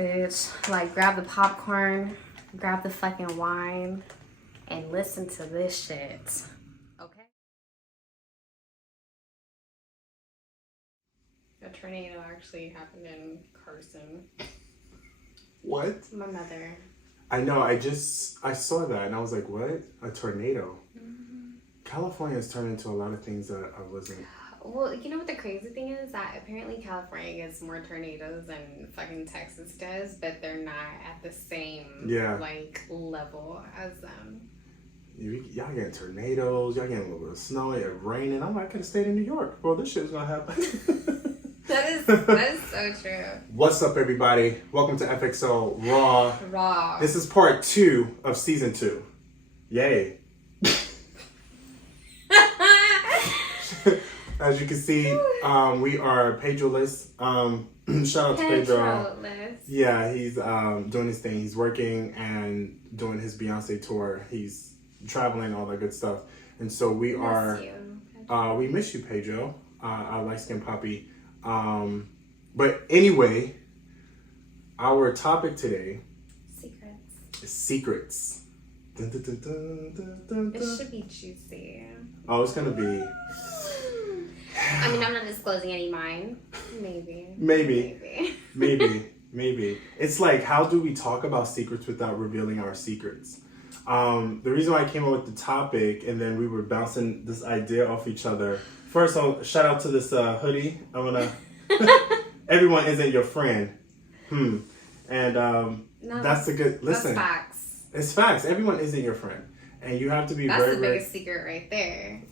bitch. Like, grab the popcorn, grab the fucking wine, and listen to this shit. Okay? A tornado actually happened in Carson. What? My mother. I know, I saw that and I was like, what? A tornado? Mm-hmm. California has turned into a lot of things that I wasn't. Well, you know what the crazy thing is? That apparently California gets more tornadoes than fucking Texas does, but they're not at the same, like, level as them. Y'all getting tornadoes, y'all getting a little bit of snow, it raining. I'm like, I could have stayed in New York. Bro, this shit's gonna happen. That is so true. What's up, everybody? Welcome to FXO Raw. This is part 2 of season 2. Yay. As you can see, we are Pedro-less. Shout out to Pedro. Yeah, he's doing his thing. He's working and doing his Beyonce tour. He's traveling, all that good stuff. And so we we miss you, Pedro, our light-skinned puppy. But anyway, our topic today is secrets. Dun, dun, dun, dun, dun, dun, dun. It should be juicy. Oh, it's gonna be. I mean, I'm not disclosing any mine. Maybe. It's like, how do we talk about secrets without revealing our secrets? The reason why I came up with the topic, and then we were bouncing this idea off each other. First, I'll shout out to this hoodie. I'm gonna. Everyone isn't your friend. And no, that's a good. Listen, that's facts. It's facts. Everyone isn't your friend, and you have to be That's very. the biggest secret right there.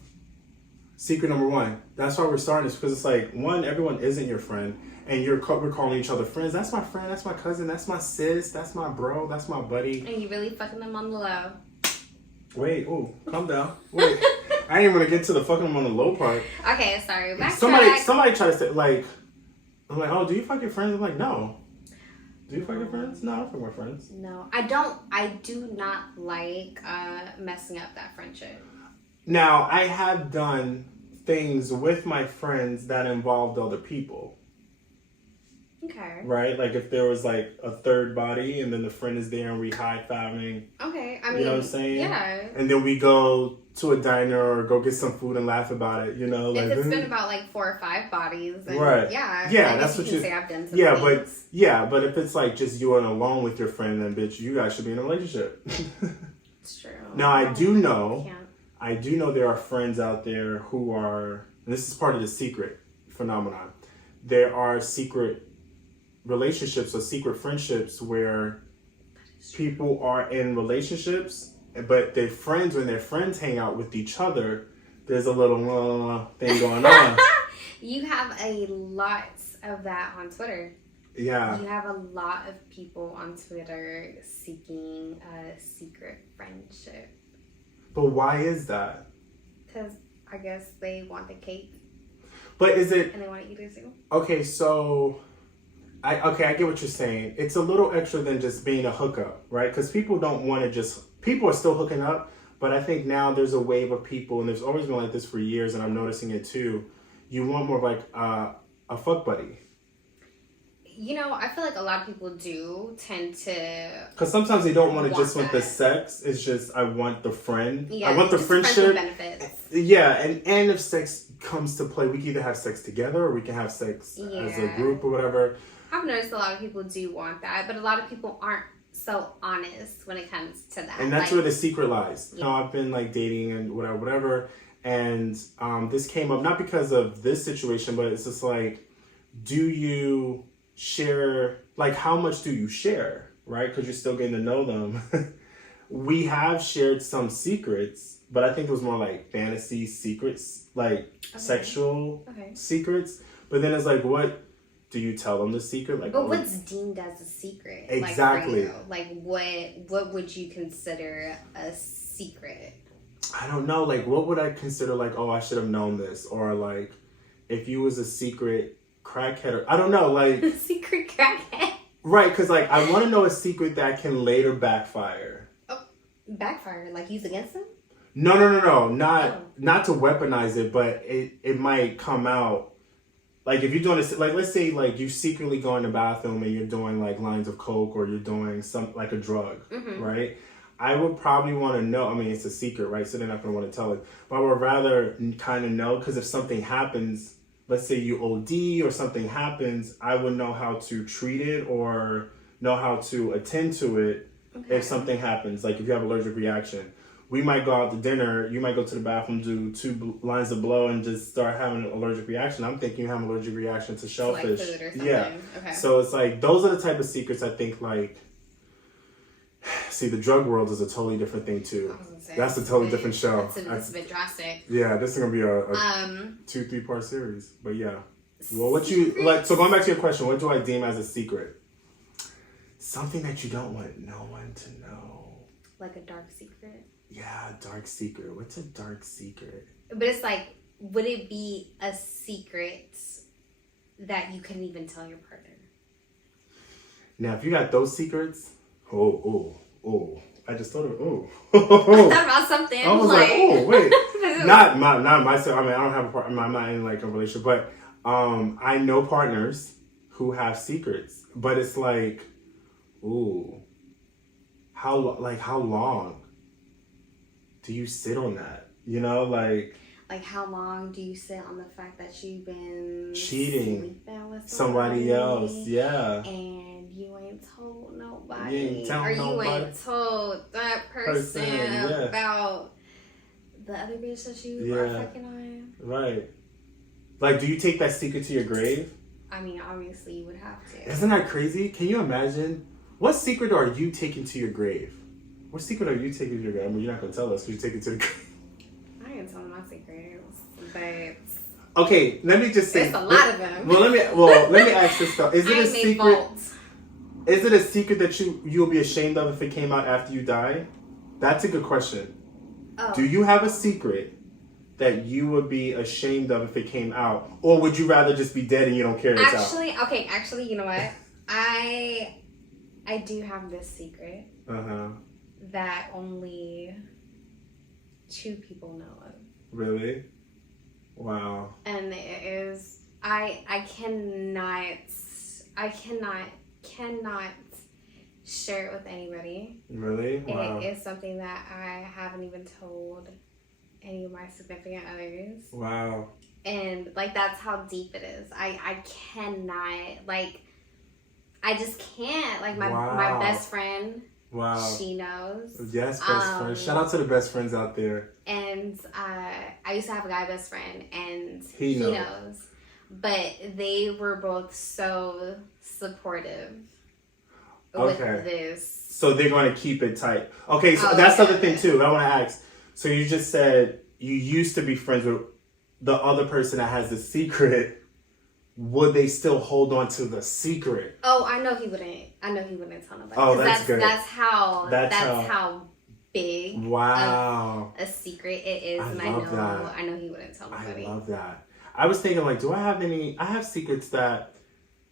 Secret number 1. That's why we're starting this, because it's like, one, everyone isn't your friend, and we're calling each other friends. That's my friend. That's my cousin. That's my sis. That's my bro. That's my buddy. And you really fucking them on the low. Wait, calm down. Wait, I didn't want to get to the fucking them on the low part. Okay, sorry. Somebody tried to say, like, I'm like, oh, do you fuck your friends? I'm like, no. Do you fuck your friends? No, I don't fuck my friends. No, I don't. I do not like messing up that friendship. Now, I have done things with my friends that involved other people. Okay. Right? Like if there was like a third body and then the friend is there and we high-fiving. Okay. I mean, you know what I'm saying? Yeah. And then we go to a diner or go get some food and laugh about it, you know? Like, if it's been about like 4 or 5 bodies. Then right. Yeah. Yeah, that's what you say I've done some things. But if it's like just you and alone with your friend, then bitch, you guys should be in a relationship. It's true. Now, I do know there are friends out there who are, and this is part of the secret phenomenon, there are secret relationships or secret friendships where people are in relationships, but their friends, when their friends hang out with each other, there's a little thing going on. You have a lot of that on Twitter. Yeah. You have a lot of people on Twitter seeking a secret friendship. But why is that? Because I guess they want the cake. But is it... And they want to eat it too. Okay, so... I get what you're saying. It's a little extra than just being a hookup, right? Because people don't want to just... People are still hooking up, but I think now there's a wave of people, and there's always been like this for years, and I'm noticing it too. You want more of like a fuck buddy. You know, I feel like a lot of people do tend to... Because sometimes they don't want to just want the sex. It's just, I want the friend. Yeah, I want the friendship. Benefits. Yeah, and if sex comes to play, we can either have sex together or we can have sex as a group or whatever. I've noticed a lot of people do want that, but a lot of people aren't so honest when it comes to that. And that's where the secret lies. Yeah. You know, I've been like dating and whatever. And this came up not because of this situation, but it's just like, do you... share, like, how much do you share, right? Because you're still getting to know them. We have shared some secrets, but I think it was more like fantasy secrets, like sexual secrets. But then it's like, what do you tell them the secret? Like, but what's deemed as a secret? Exactly. Like what would you consider a secret? I don't know. Like, what would I consider? Like, oh, I should have known this, or like, if you was a secret crackhead, or I don't know, like secret crackhead, right? Because like I want to know a secret that can later backfire. Oh, backfire? Like use against them? No, not to weaponize it, but it might come out like if you're doing this, like let's say like you secretly go in the bathroom and you're doing like lines of coke or you're doing some like a drug, right? I would probably want to know. I mean, it's a secret, right? So they're not going to want to tell it. But I would rather kind of know, because if something happens, let's say you OD or something happens, I would know how to treat it or know how to attend to it if something happens. Like if you have allergic reaction. We might go out to dinner, you might go to the bathroom, do 2 lines of blow and just start having an allergic reaction. I'm thinking you have an allergic reaction to shellfish. Like food or something. Yeah. Okay. So it's like, those are the type of secrets I think like, see, the drug world is a totally different thing too. That's a totally different show. It's a bit drastic. Yeah, this is going to be a 2-3 part series. But yeah. Well, what you, like, so going back to your question, what do I deem as a secret? Something that you don't want no one to know. Like a dark secret? Yeah, a dark secret. What's a dark secret? But it's like, would it be a secret that you couldn't even tell your partner? Now, if you got those secrets, oh. I just thought of, I thought about something. I was like, oh, wait. not myself. I mean, I don't have a partner. I'm not in like a relationship. But I know partners who have secrets. But it's like, ooh, how long do you sit on that? You know, like how long do you sit on the fact that you've been cheating with somebody else? Yeah. And you ain't told nobody. You ain't ain't told that person about the other bitch that you are fucking on. Right. Like, do you take that secret to your grave? I mean, obviously you would have to. Isn't that crazy? Can you imagine? What secret are you taking to your grave? What secret are you taking to your grave? I mean, you're not going to tell us because you take it to the grave. I ain't telling my secrets, but... Okay, let me just say... There's a lot of them. Well, let me ask this though. Is it a secret? Is it a secret that you'll be ashamed of if it came out after you die? That's a good question. Oh. Do you have a secret that you would be ashamed of if it came out? Or would you rather just be dead and you don't care it's out? Actually, you know what? I do have this secret. That only 2 people know of. Really? Wow. And it is I cannot share it with anybody. Really? Wow. It is something that I haven't even told any of my significant others. Wow. And like that's how deep it is. I cannot, like, I just can't. Like my best friend. Wow. She knows. Yes, best friends. Shout out to the best friends out there. And I used to have a guy best friend, and he knows. But they were both so supportive with this. So they're going to keep it tight. Okay, so that's the other thing too. I want to ask. So you just said you used to be friends with the other person that has the secret. Would they still hold on to the secret? Oh, I know he wouldn't tell nobody. Oh, that's good. That's how big a secret it is. I know he wouldn't tell nobody. I love that. I was thinking, like, I have secrets that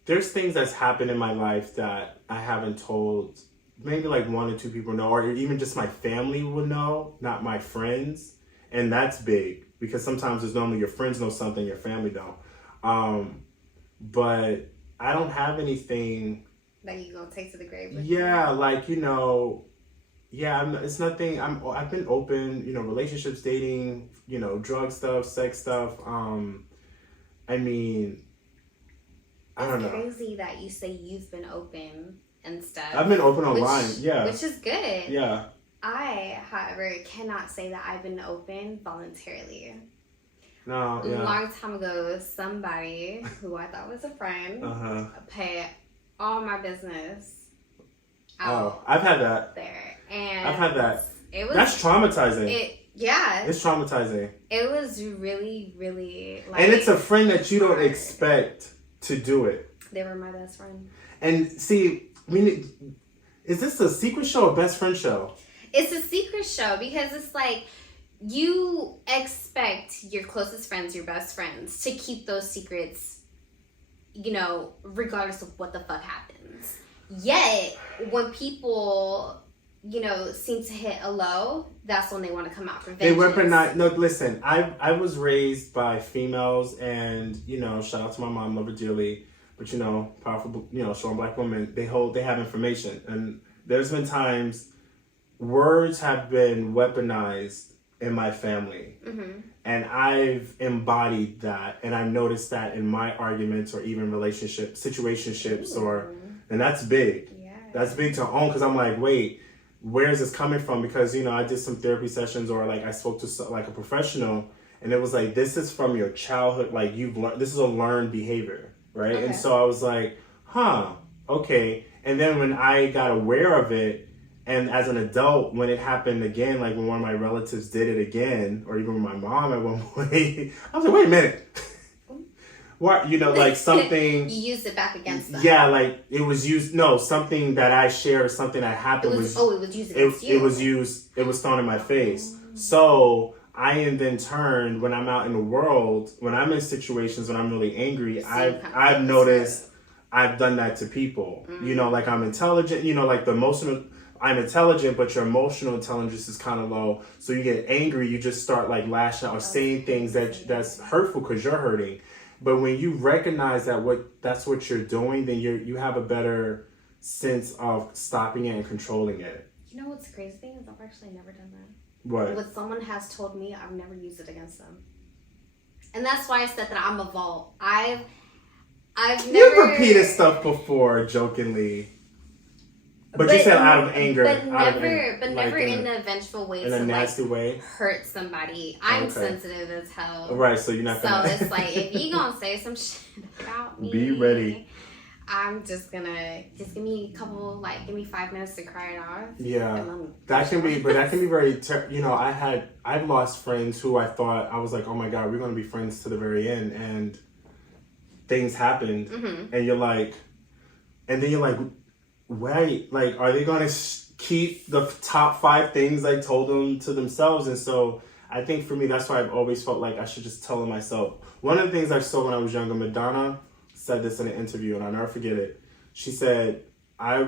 there's things that's happened in my life that I haven't told. Maybe like 1 or 2 people know, or even just my family would know, not my friends. And that's big because sometimes it's normally your friends know something, your family don't. But I don't have anything that you gonna take to the grave with you. Like, it's nothing. I've been open, relationships, dating, drug stuff, sex stuff. I mean, I don't know. It's crazy that you say you've been open and stuff. I've been open online, which is good. Yeah. I, however, cannot say that I've been open voluntarily. No, yeah. A long time ago, somebody who I thought was a friend paid all my business out. I've had that. There. And I've had that. That's traumatizing. It's traumatizing. It was really, really and it's a friend that you don't expect to do it. They were my best friend. And see, is this a secret show or best friend show? It's a secret show because it's like, you expect your closest friends, your best friends, to keep those secrets, regardless of what the fuck happens. Yet, when people, seem to hit a low, that's when they want to come out for vengeance. They weaponize. No, listen. I was raised by females, and shout out to my mom, love her dearly. But powerful, strong Black women. They have information, and there's been times words have been weaponized in my family, and I've embodied that, and I've noticed that in my arguments or even situationships, and that's big. Yeah. That's big to own, because I'm like, wait. Where is this coming from? Because, I did some therapy sessions, or like I spoke to like a professional, and it was like, this is from your childhood. Like you've learned, this is a learned behavior. Right. Okay. And so I was like, okay. And then when I got aware of it, and as an adult, when it happened again, like when one of my relatives did it again, or even with my mom at one point, I was like, wait a minute. What, like something... You used it back against them. Yeah, like it was used... No, something that I shared or something that happened it was used against you. It was thrown in my face. So I am then turned, when I'm out in the world, when I'm in situations when I'm really angry, I've noticed I've done that to people. Like I'm intelligent, like the emotional... I'm intelligent, but your emotional intelligence is kind of low. So you get angry, you just start like lashing out or saying things that's hurtful because you're hurting. But when you recognize that's what you're doing, then you have a better sense of stopping it and controlling it. You know what's the crazy thing is I've actually never done that. What? What someone has told me, I've never used it against them. And that's why I said that I'm a vault. I've never... You've repeated stuff before, jokingly. But you said out of anger. But never in the vengeful way in a nasty way. Hurt somebody. I'm sensitive as hell. Right, so you're not gonna... So it's like, if you gonna say some shit about me... Be ready. I'm just gonna... Just give me 5 minutes to cry it off. Yeah. That can be very... I've lost friends who I thought... I was like, oh my God, we're gonna be friends to the very end. And things happened. And you're like... And then you're like... Wait, like, are they going to keep the top 5 things I told them to themselves? And so I think for me, that's why I've always felt like I should just tell them myself. One of the things I saw when I was younger, Madonna said this in an interview, and I'll never forget it. She said, I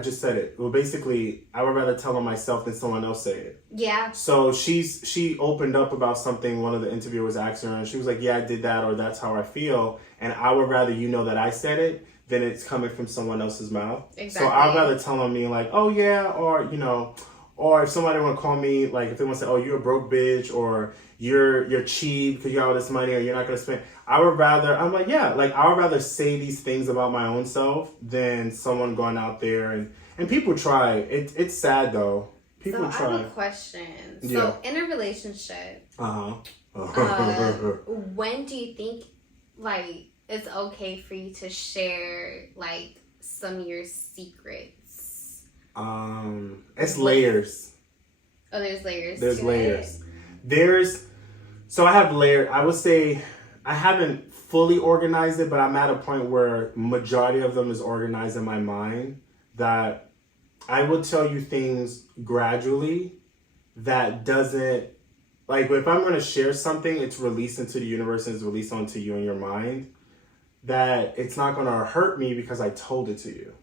just said it. Well, basically, I would rather tell them myself than someone else say it. Yeah. So she opened up about something one of the interviewers asked her, and she was like, yeah, I did that, or that's how I feel. And I would rather that I said it then it's coming from someone else's mouth. Exactly. So I'd rather tell them me like, oh yeah, or or if somebody want to call me, like if they want to say, oh, you're a broke bitch, or you're cheap because you got all this money, or you're not going to spend. I'm like, yeah, like I would rather say these things about my own self than someone going out there and people try. It's sad though. People try. I have a question. So in a relationship, when do you think like it's okay for you to share like some of your secrets? It's layers. Oh, there's layers. There's layers. So I have layers. I would say I haven't fully organized it, but I'm at a point where majority of them is organized in my mind, that I will tell you things gradually that doesn't, like if I'm going to share something, it's released into the universe and it's released onto you in your mind, that it's not going to hurt me because I told it to you.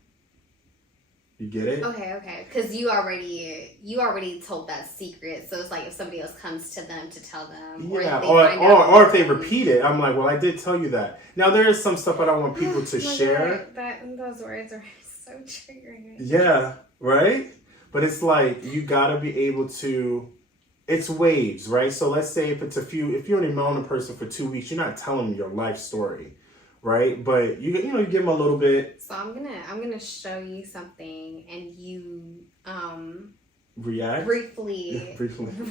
You get it? Okay. Because you already told that secret. So it's like if somebody else comes to them to tell them. Yeah, or if they repeat it, I'm like, well, I did tell you that. Now, there is some stuff I don't want people to share. Those words are so triggering. Yeah, right? But it's like, you got to be able to... It's waves, right? So let's say if you're only known a person for 2 weeks, you're not telling them your life story, right? But you give them a little bit. So I'm gonna show you something, and you react briefly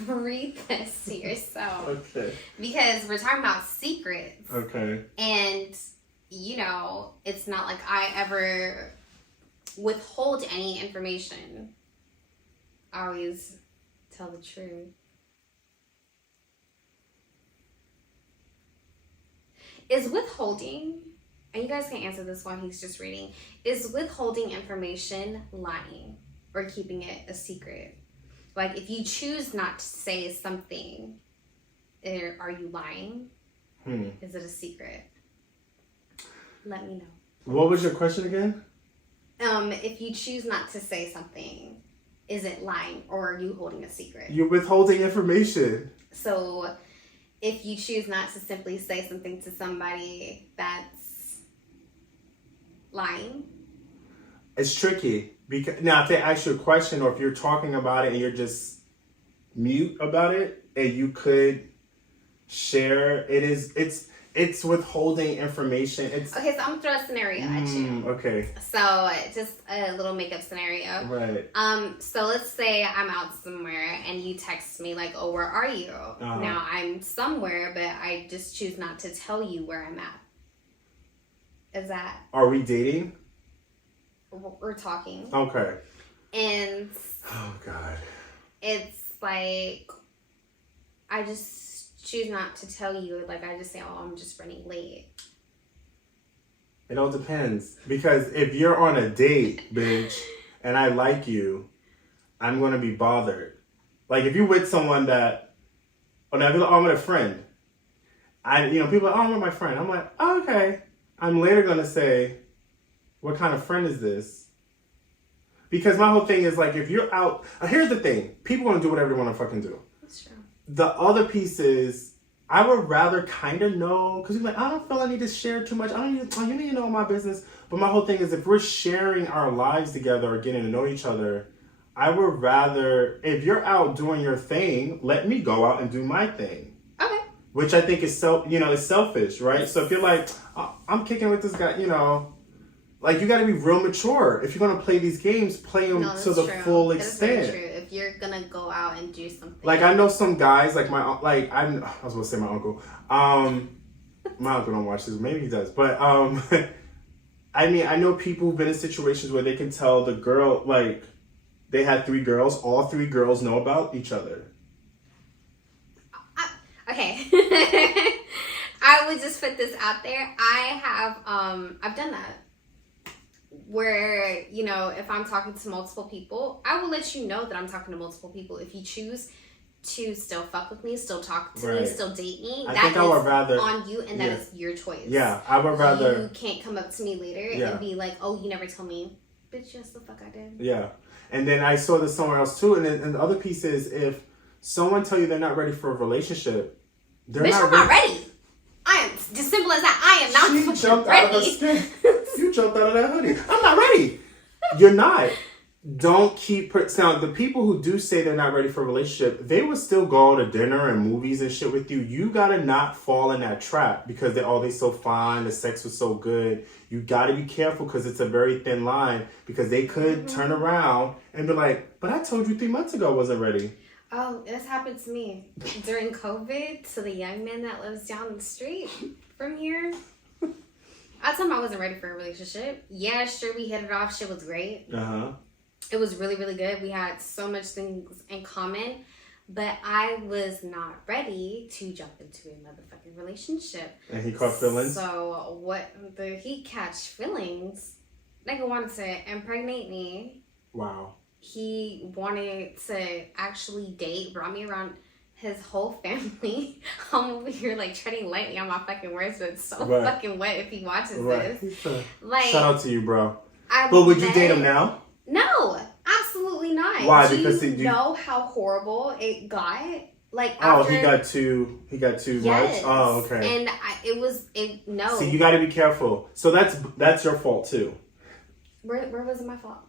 read this to yourself. Okay. Because we're talking about secrets. Okay. And it's not like I ever withhold any information. I always tell the truth. Is withholding, and you guys can answer this while he's just reading, is withholding information lying or keeping it a secret? Like if you choose not to say something, are you lying? Is it a secret? Let me know. What was your question again? If you choose not to say something, is it lying or are you holding a secret? You're withholding information. So if you choose not to simply say something to somebody, that's lying. It's tricky because now if they ask you a question or if you're talking about it and you're just mute about it and you could share, it's withholding information. It's okay. So I'm gonna throw a scenario at you. Okay. So just a little makeup scenario. Right. So let's say I'm out somewhere and you text me like, "Oh, where are you?" Now I'm somewhere, but I just choose not to tell you where I'm at. Is that? Are we dating? We're talking. Okay. And oh God. It's like I just choose not to tell you. Like I just say, "Oh, I'm just running late." It all depends. Because if you're on a date, bitch, and I like you, I'm gonna be bothered. Like if you're with someone that, or now I'm with a friend. People are like, "Oh, I'm with my friend." I'm like, oh, okay. I'm later gonna say, what kind of friend is this? Because my whole thing is like, if you're out, here's the thing. People want to do whatever they want to fucking do. That's true. The other piece is, I would rather kind of know, because you're like, I don't feel I need to share too much. You need to know my business. But my whole thing is, if we're sharing our lives together or getting to know each other, I would rather, if you're out doing your thing, let me go out and do my thing. Okay. Which I think is is selfish, right? So if you're like, I'm kicking with this guy, like, you got to be real mature. If you're going to play these games, play them to the full extent. That's very true. If you're going to go out and do something. Like, I know some guys, I was going to say my uncle. My uncle don't watch this. Maybe he does. But, I know people who've been in situations where they can tell the girl, like, they had 3 girls. All 3 girls know about each other. Okay. I would just put this out there. I've done that. Where, if I'm talking to multiple people, I will let you know that I'm talking to multiple people. If you choose to still fuck with me, still talk to me, still date me, I think I would rather on you, and that is your choice. Yeah, I would rather. You can't come up to me later and be like, "Oh, you never told me." Bitch, yes, the fuck I did. Yeah. And then I saw this somewhere else too. And the other piece is, if someone tell you they're not ready for a relationship, I'm not ready. I am as simple as that. I am not she jumped ready. Out of her skin. You jumped out of that hoodie. I'm not ready. You're not. Don't keep... Now, the people who do say they're not ready for a relationship, they will still go to dinner and movies and shit with you. You gotta not fall in that trap because they so fine, the sex was so good. You gotta be careful because it's a very thin line, because they could turn around and be like, but I told you 3 months ago I wasn't ready. Oh, this happened to me during COVID to the young man that lives down the street from here. I told him I wasn't ready for a relationship. Yeah, sure, we hit it off. Shit was great. Uh-huh. It was really, really good. We had so much things in common. But I was not ready to jump into a motherfucking relationship. And he caught feelings? So what did he catch feelings? Nigga wanted to impregnate me. Wow. He wanted to actually date, brought me around his whole family. I'm over here like treading lightly on my fucking words, but it's so fucking wet if he watches this. Shout out to you, bro. But would you date him now? No, absolutely not. Why? Do because you know how horrible it got? Like, after, he got too yes. much. Oh, okay. And no. See, you got to be careful. So that's your fault too. Where was it my fault?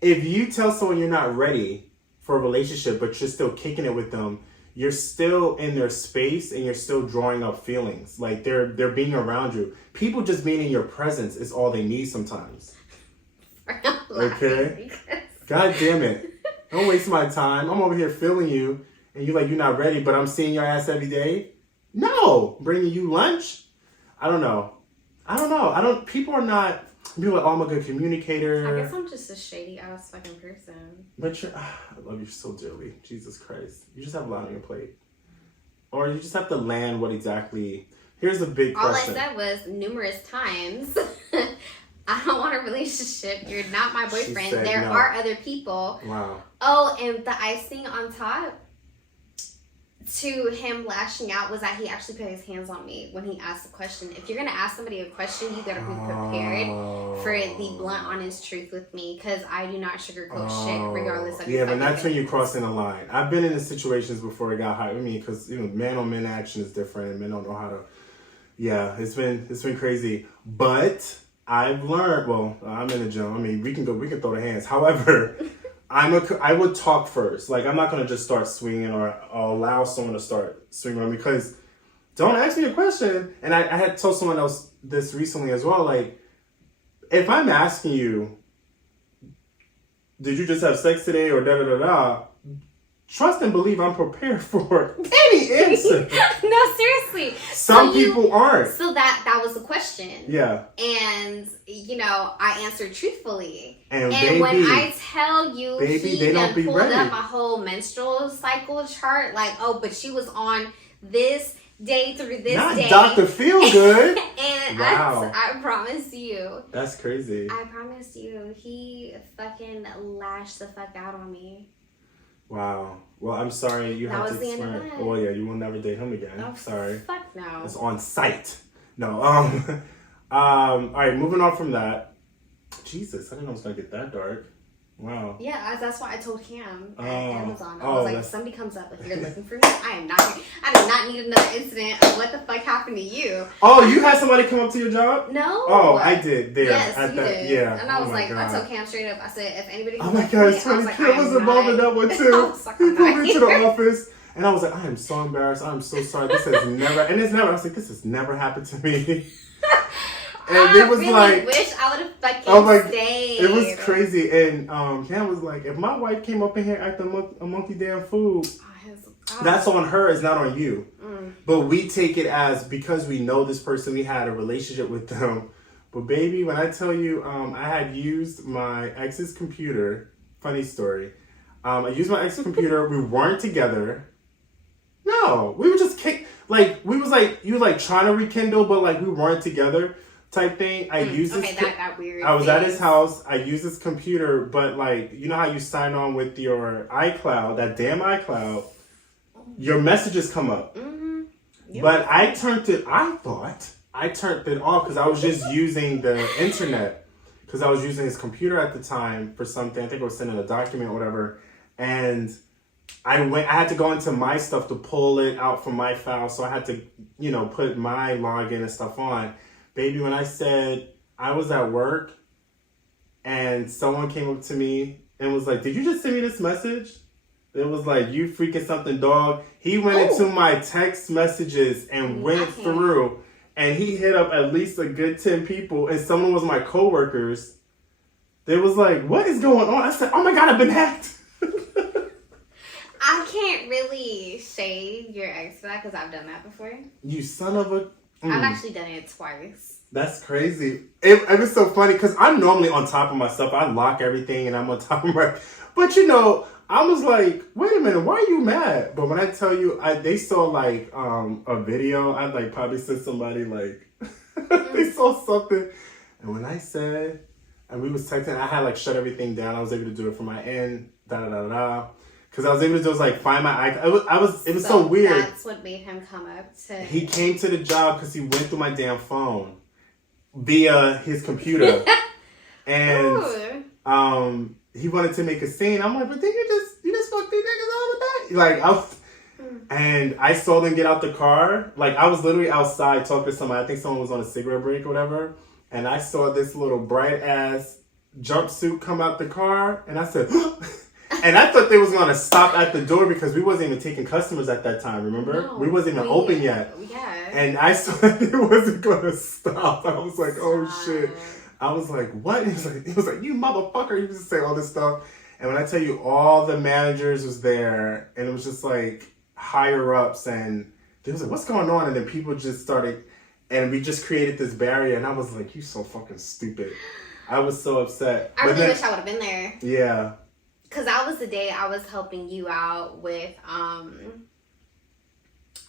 If you tell someone you're not ready for a relationship, but you're still kicking it with them, you're still in their space and you're still drawing up feelings. Like, they're being around you. People just being in your presence is all they need sometimes. Okay? God damn it. Don't waste my time. I'm over here feeling you and you're like, you're not ready, but I'm seeing your ass every day. No! Bringing you lunch? I don't know. People are not... People are like, oh, I'm a good communicator. I guess I'm just a shady ass fucking person. But I love you so dearly. Jesus Christ. You just have a lot on your plate. Or you just have to land what exactly... Here's a big question. All I said was numerous times, I don't want a relationship. You're not my boyfriend. There are other people. Wow. Oh, and the icing on top, to him lashing out was that he actually put his hands on me when he asked the question. If you're gonna ask somebody a question, you gotta be prepared for the blunt, honest truth with me, because I do not sugarcoat shit, regardless of yeah, but that's when you're crossing the line. I've been in the situations before it got hot with me, because man on man action is different, and men don't know how to. Yeah, it's been crazy, but I've learned. Well, I'm in the gym. I mean, we can throw the hands. However. I would talk first. Like, I'm not going to just start swinging or allow someone to start swinging on me, because don't ask me a question. And I had told someone else this recently as well. Like, if I'm asking you, did you just have sex today or da-da-da-da, trust and believe I'm prepared for any answer. No, seriously. Some people aren't. So that was the question. Yeah. And, I answered truthfully. And baby, when I tell you, they don't be pulled ready. up my whole menstrual cycle chart, like, but she was on this day through this Not day. Dr. Feelgood. And wow. I promise you. That's crazy. I promise you. He fucking lashed the fuck out on me. Wow. Well, I'm sorry you have to experience. Well, yeah, you will never date him again. Oh, sorry. Fuck no. It's on site. No. All right. Moving on from that. Jesus, I didn't know it was gonna get that dark. Wow. Yeah, that's why I told Cam at Amazon. I was like, if somebody comes up, if you're looking for me, I do not need another incident of what the fuck happened to you. Oh, you had somebody come up to your job? No. Oh, I did. There. Yes, at you that, did. Yeah. And I was my like, God. I told Cam straight up, I said, if anybody Oh comes my up God, to me, it's funny. like, Kim was involved in that one too. He pulled me to the office. And I was like, I am so embarrassed. I'm so sorry. This has never, and it's never, I was like, this has never happened to me. And I really wish I would have fucking stayed. It was crazy. And Cam was like, if my wife came up in here acting a monkey damn fool, that's on her, it's not on you. But we take it as, because we know this person, we had a relationship with them. But baby, when I tell you, I had used my ex's computer, funny story. I used my ex's computer, we weren't together. No, we were just you were like trying to rekindle, but like we weren't together. Type thing. I used this. That got weird. I was at his house. I used his computer, but like, you know how you sign on with your iCloud, that damn iCloud, your messages come up. Mm-hmm. Yep. But I turned it off because I was just using the internet, because I was using his computer at the time for something. I think I was sending a document or whatever, and I had to go into my stuff to pull it out from my file, so I had to, put my login and stuff on. Baby, when I said I was at work and someone came up to me and was like, did you just send me this message? It was like, you freaking something, dog. He went into my text messages and went through, and he hit up at least a good 10 people, and someone was my coworkers. They was like, what is going on? I said, oh my God, I've been hacked. I can't really shade your ex for that, because I've done that before. You son of a... I've actually done it twice. That's crazy. It was so funny because I'm normally on top of myself. I lock everything and I'm on top of my... But I was like, wait a minute, why are you mad? But when I tell you, they saw like a video. I'd like probably sent somebody like... they saw something. And when I said... And we was texting, I had like shut everything down. I was able to do it from my end. Da-da-da-da. Because I was able to just like find my iCloud. It was so weird. That's what made him come up to... He came to the job because he went through my damn phone via his computer. And he wanted to make a scene. I'm like, but then you just fucked these niggas all the day. Like, and I saw them get out the car. Like, I was literally outside talking to somebody. I think someone was on a cigarette break or whatever. And I saw this little bright ass jumpsuit come out the car. And I said... And I thought they was going to stop at the door because we wasn't even taking customers at that time, remember? No, we wasn't even open yet. Yeah. And I saw it wasn't going to stop. I was like, oh shit. I was like, what? He was like, you motherfucker. He was just saying all this stuff. And when I tell you all the managers was there, and it was just like higher ups, and they was like, what's going on? And then people just started, and we just created this barrier. And I was like, you so fucking stupid. I was so upset. I really wish I would have been there. Yeah. Because that was the day I was helping you out with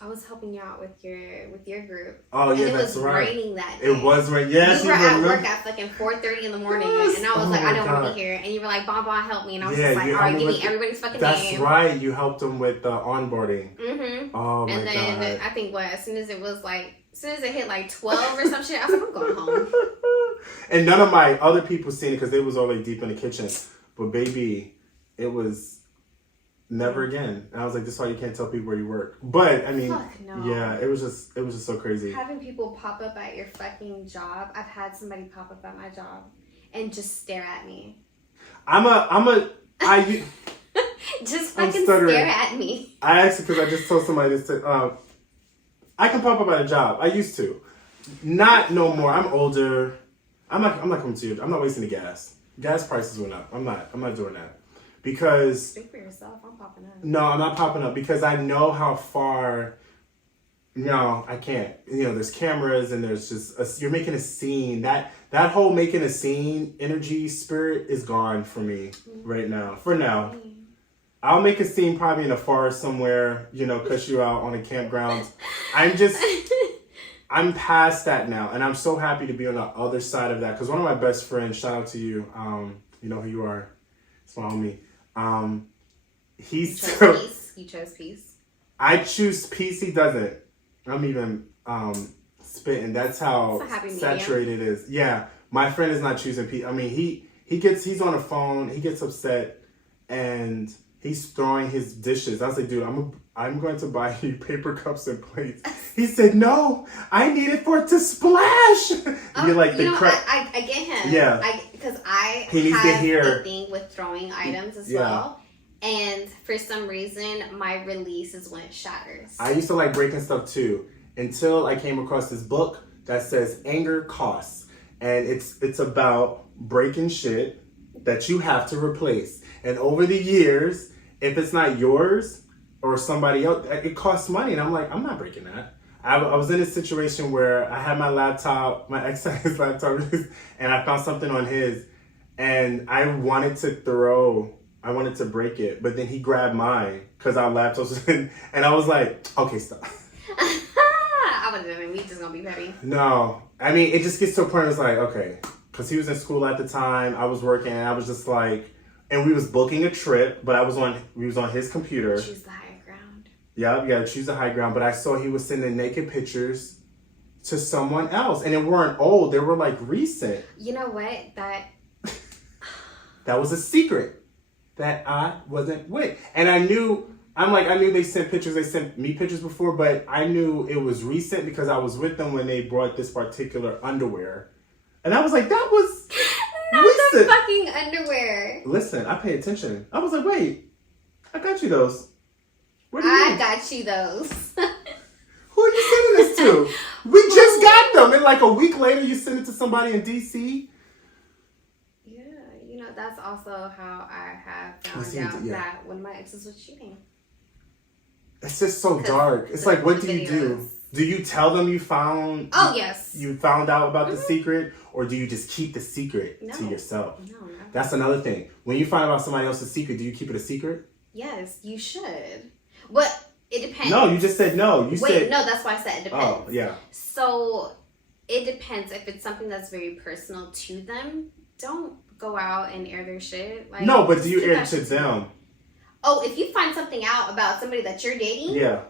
I was helping you out with your group. Oh yeah, and that's right. It was raining that day. It was raining. Yes, you were at work at fucking 4:30 in the morning, yes. and I was like, I don't want to be here. And you were like, Bon Bon, help me. And I was just like, all right, give me everybody's fucking that's name. That's right. You helped them with the onboarding. Mm-hmm. Oh my god. And then I think as soon as it hit like 12 or some shit, I was like, I'm going home. And none of my other people seen it because they was all like deep in the kitchen. But baby, it was. Never again. And I was like, this is why you can't tell people where you work. But I mean, no. Yeah, it was just so crazy. Having people pop up at your fucking job. I've had somebody pop up at my job and just stare at me. Just fucking stare at me. I actually, because I just told somebody this. I can pop up at a job. I used to. Not no more. I'm older. I'm not coming to you. I'm not wasting the gas. Gas prices went up. I'm not doing that. Because speak for yourself. I'm popping up. No, I'm not popping up because I know how far. No, I can't. There's cameras and there's just you're making a scene. That whole making a scene energy spirit is gone for me right now. For now, I'll make a scene probably in a forest somewhere. Cuss you out on a campground. I'm past that now, and I'm so happy to be on the other side of that. Because one of my best friends, shout out to you. You know who you are. Smile on me. You chose peace. I choose peace. He doesn't. I'm even spitting. That's how saturated it is. Yeah, my friend is not choosing peace. I mean, he's on the phone. He gets upset, and he's throwing his dishes. I was like, dude, I'm going to buy you paper cups and plates. He said, no, I need it for it to splash. You're like I get him. Yeah. Because I he needs to hear the thing with throwing items as well. And for some reason, my release is when it shatters. I used to like breaking stuff too. Until I came across this book that says Anger Costs. And it's about breaking shit that you have to replace. And over the years, if it's not yours or somebody else, it costs money. And I'm like, I'm not breaking that. I was in a situation where I had my laptop, my ex-husband's laptop, and I found something on his, and I wanted to break it, but then he grabbed mine because our laptops was in, and I was like, okay, stop. I would have done it. We just gonna be petty. No, I mean, it just gets to a point where it's like, okay, because he was in school at the time, I was working, and I was just like, and we was booking a trip, but we was on his computer. Choose the high ground. Yeah, you gotta choose the high ground. But I saw he was sending naked pictures to someone else, and they weren't old; they were like recent. You know what? That was a secret that I wasn't with, and I knew they sent pictures. They sent me pictures before, but I knew it was recent because I was with them when they brought this particular underwear, and I was like, that was not recent. The fucking underwear. Listen, I pay attention. I was like, wait, I got you those. I got you those. Who are you sending this to? We just got them. And like a week later, you send it to somebody in D.C.? Yeah, that's also how I have found out that one of my exes was cheating. It's just so dark. It's like, what do you do? Do you tell them you found... Oh, yes. You found out about the secret? Or do you just keep the secret to yourself? No. That's another thing. When you find out somebody else's secret, do you keep it a secret? Yes, you should. But it depends. No, you just said no. Wait, no, that's why I said it depends. Oh, yeah. So, it depends. If it's something that's very personal to them, don't go out and air their shit. Like, no, but do you air it to them? Oh, if you find something out about somebody that you're dating? Yeah.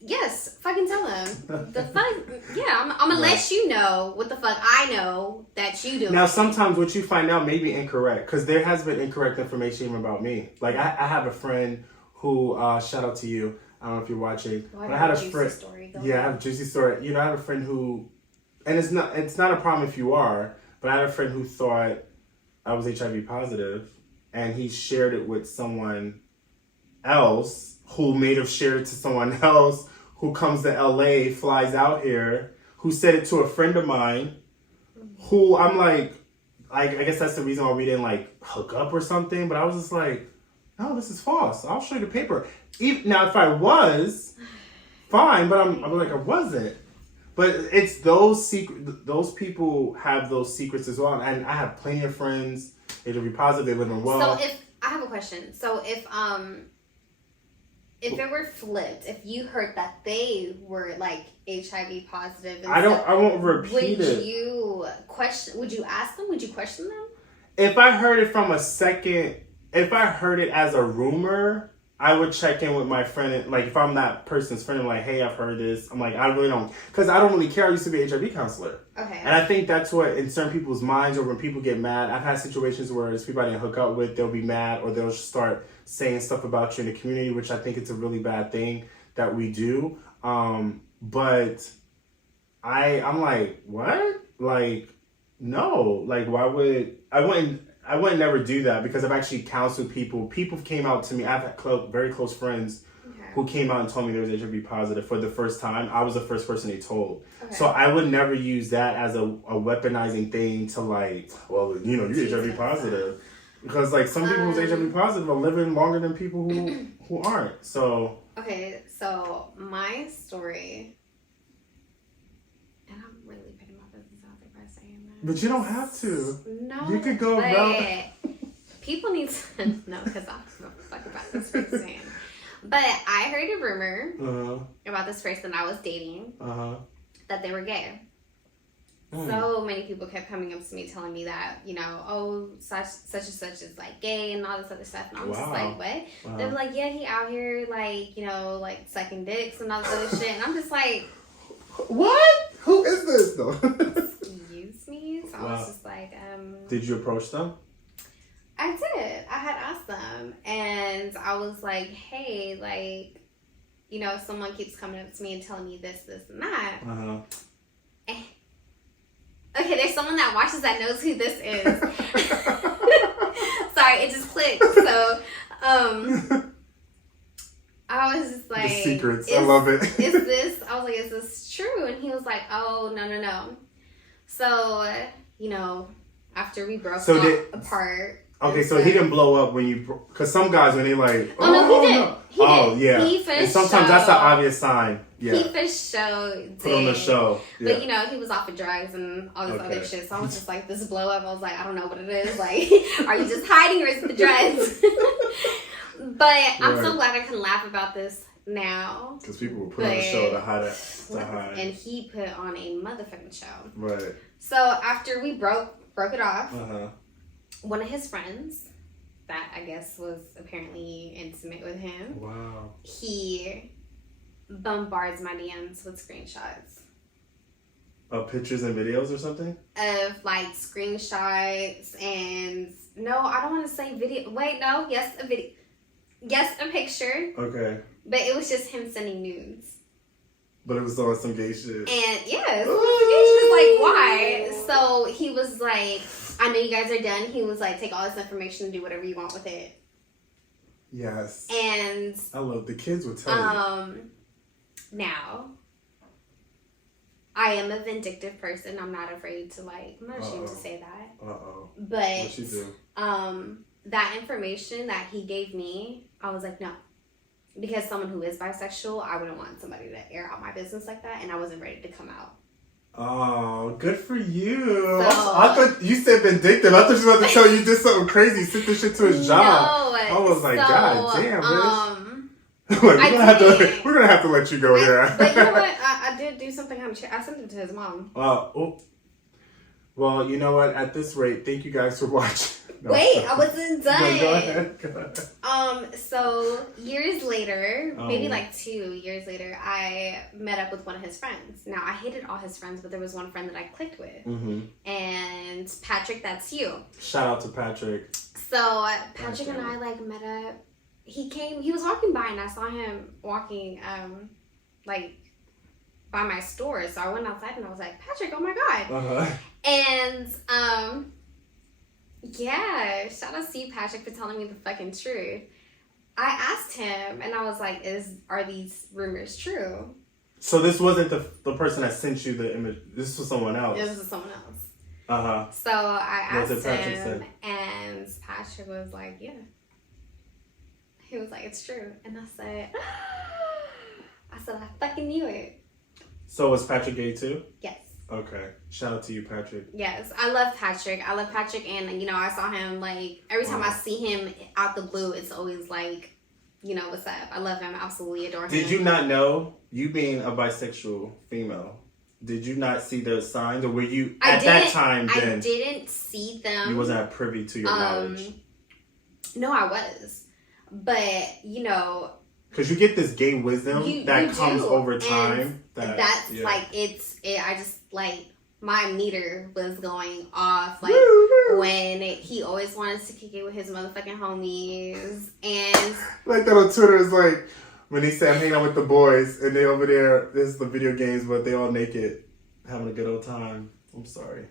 Yes, fucking tell them. The fuck, yeah, I'm gonna let you know what the fuck I know that you do. Now, sometimes what you find out may be incorrect, because there has been incorrect information even about me. Like, I have a friend who, shout out to you, I don't know if you're watching, well, but I had a friend. Story. I have a juicy story. I have a friend who, and it's not a problem if you are, but I had a friend who thought I was HIV positive, and he shared it with someone else who may have shared it to someone else who comes to LA, flies out here, who said it to a friend of mine, who I'm like, I guess that's the reason why we didn't like hook up or something, but I was just like, no, this is false. I'll show you the paper. Now, if I was, fine, but I'm like, I wasn't. But it's those people have those secrets as well, and I have plenty of friends, HIV positive, they live in well. So I have a question. So if if it were flipped, if you heard that they were like HIV positive, and I won't repeat it. Would you question? Would you ask them? Would you question them? If I heard it if I heard it as a rumor, I would check in with my friend. And, like, if I'm that person's friend, I'm like, hey, I've heard this. I'm like, I really don't, because I don't really care. I used to be an HIV counselor. Okay. And I think that's what, in certain people's minds, or when people get mad, I've had situations where there's people I didn't hook up with, they'll be mad, or they'll start saying stuff about you in the community, which I think it's a really bad thing that we do. But I'm like, what? Like, no. Like, why would, I wouldn't never do that, because I've actually counseled people. People came out to me. I've had very close friends who came out and told me they was HIV positive for the first time. I was the first person they told. Okay. So I would never use that as a weaponizing thing to, like, well, you know, you're HIV positive. Because, like, some people who's HIV positive are living longer than people who aren't. So. Okay, so my story, and I'm really putting my business out there by saying that. But you don't have to. No. You could go about. People need to know, because I don't know fuck about this person. But I heard a rumor about this person I was dating that they were gay. So many people kept coming up to me telling me that, you know, oh, such and such is like gay and all this other stuff. And I'm just like, what? Wow. They were like, yeah, he out here like, you know, like sucking dicks and all this other shit. And I'm just like, what? Who is this though? Excuse me? So I was just like, Did you approach them? I did. I had asked them, and I was like, hey, like, you know, someone keeps coming up to me and telling me this, and that. Okay, there's someone that watches that knows who this is. Sorry, it just clicked. So, I was just like, the secrets. I love it. I was like, is this true? And he was like, oh, no. So, you know, after we broke apart. Okay, so he didn't blow up when you, because some guys, when they like, no, he did. No. He did. Yeah. He for and sometimes that's the obvious sign. Yeah. He for sure did. Put on the show. Yeah. But, you know, he was off of drugs and all this other shit. So I was just like, this blow up. I was like, I don't know what it is. Like, are you just hiding, or is it the drugs? But I'm so glad I can laugh about this now. Because people will put on a show to hide it. And he put on a motherfucking show. Right. So after we broke it off, one of his friends that I guess was apparently intimate with him. Wow. He bombards my DMs with screenshots. Of pictures and videos or something? Of like screenshots and no, I don't want to say video. Wait, no. Yes, a video. Yes, a picture. Okay. But it was just him sending nudes. But it was on some gay shit. And yes, like why? So he was like, I know you guys are done. He was like, take all this information and do whatever you want with it. Yes. And I love the kids would tell you. Now, I am a vindictive person. I'm not afraid to like. I'm not ashamed to say that. But what you do? That information that he gave me, I was like, no. Because someone who is bisexual, I wouldn't want somebody to air out my business like that, and I wasn't ready to come out. Oh, good for you. So, I thought you said vindictive. I thought you were about to tell you did something crazy, sent this shit to his job. I was like, God damn, bitch. We're gonna have to let you go here. But you know what? I did do something. I sent it to his mom. Well, you know what? At this rate, thank you guys for watching. No, wait, I wasn't done. No, go ahead. So years later, maybe like 2 years later, I met up with one of his friends. Now, I hated all his friends, but there was one friend that I clicked with. Mm-hmm. And Patrick, that's you. Shout out to Patrick. So Patrick and I like met up. He was walking by and I saw him walking, like by my store. So I went outside and I was like, Patrick, oh my God. And, yeah, shout out to you, Patrick, for telling me the fucking truth. I asked him, and I was like, are these rumors true? So this wasn't the person that sent you the image. This was someone else. This was someone else. So I asked him, and Patrick was like, yeah. He was like, it's true. And I said, I fucking knew it. So was Patrick gay too? Yes. Okay. Shout out to you, Patrick. Yes, I love Patrick. And, you know, I saw him, like, every time I see him out the blue, it's always, like, you know what's up. I love him. Absolutely adore him. Did you not know, you being a bisexual female, did you not see those signs? Or were you, at that time then? I didn't see them. You wasn't privy to your knowledge. No, I was. But, you know. Because you get this gay wisdom that comes over time. That's like, I just, like, my meter was going off. Like, when he always wanted to kick it with his motherfucking homies. And. Like that on Twitter is like, when he said I'm hanging out with the boys and they over there, this is the video games, but they all naked, having a good old time. I'm sorry.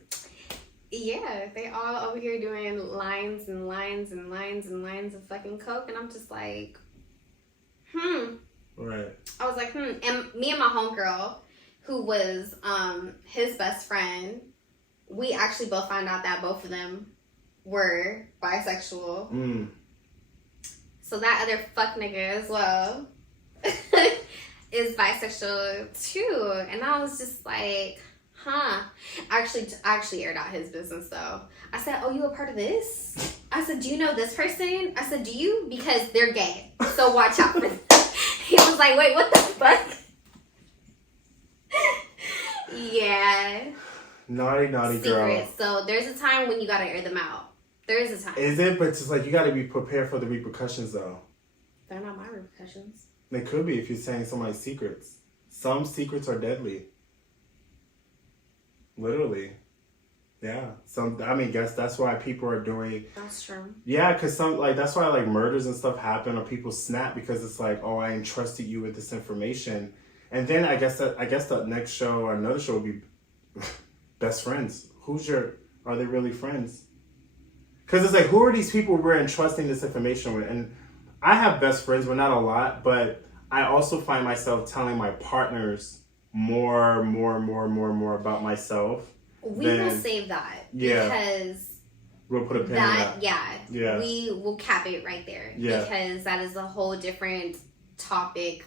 Yeah, they all over here doing lines and lines and lines and lines of fucking coke, and I'm just like, Right. I was like, And me and my homegirl, who was his best friend, we actually both found out that both of them were bisexual. So that other fuck nigga as well is bisexual too. And I was just like, actually aired out his business though. I said, oh, you a part of this? I said, do you know this person? I said, do you? Because they're gay. So watch out for them. He was like, wait, what the fuck? Yeah. Naughty girl. So there's a time when you gotta air them out. There is a time. Is it? But it's like you gotta be prepared for the repercussions though. They're not my repercussions. They could be if you're saying somebody's secrets. Some secrets are deadly. Literally. Yeah. Guess that's why people are doing. That's true. Yeah, because that's why like murders and stuff happen or people snap because it's like, oh, I entrusted you with this information. And then I guess the next show or another show will be best friends. Are they really friends? Because it's like, who are these people we're entrusting this information with? And I have best friends, but not a lot. But I also find myself telling my partners more about myself. We will save that. Yeah. Because we'll put a pin in that. Yeah. We will cap it right there. Yeah. Because that is a whole different topic.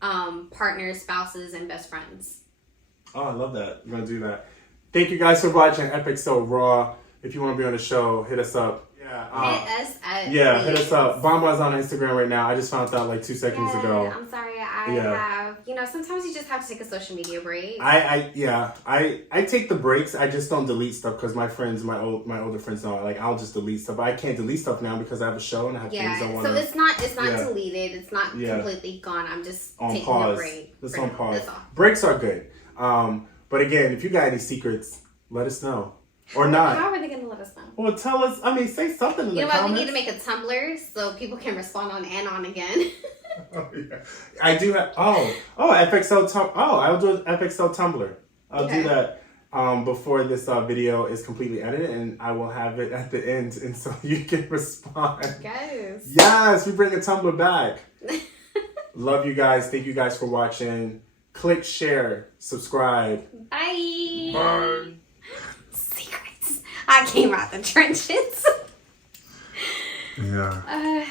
Partners, spouses, and best friends. Oh, I love that. I'm gonna do that. Thank you guys for watching Epic So Raw. If you want to be on the show, hit us up. Yeah, hit us up. Yeah, hit us up. Bon Bon's on Instagram right now. I just found out like 2 seconds ago. I'm sorry. I have, sometimes you just have to take a social media break. I take the breaks. I just don't delete stuff because my older friends know. Like I'll just delete stuff. But I can't delete stuff now because I have a show and I have things I want to. So it's not deleted. It's not completely gone. I'm just on taking pause. a break. It's on pause. Breaks are good. But again, if you got any secrets, let us know. Or not. How are they going to let us know? Well, tell us. Say something in the comments. We need to make a Tumblr so people can respond on and on again. Oh, yeah. I do have. FXL. I'll do an FXL Tumblr. I'll do that before this video is completely edited, and I will have it at the end, and so you can respond. Yes, we bring a Tumblr back. Love you guys. Thank you guys for watching. Click, share, subscribe. Bye. Bye. Secrets. I came out the trenches. Yeah.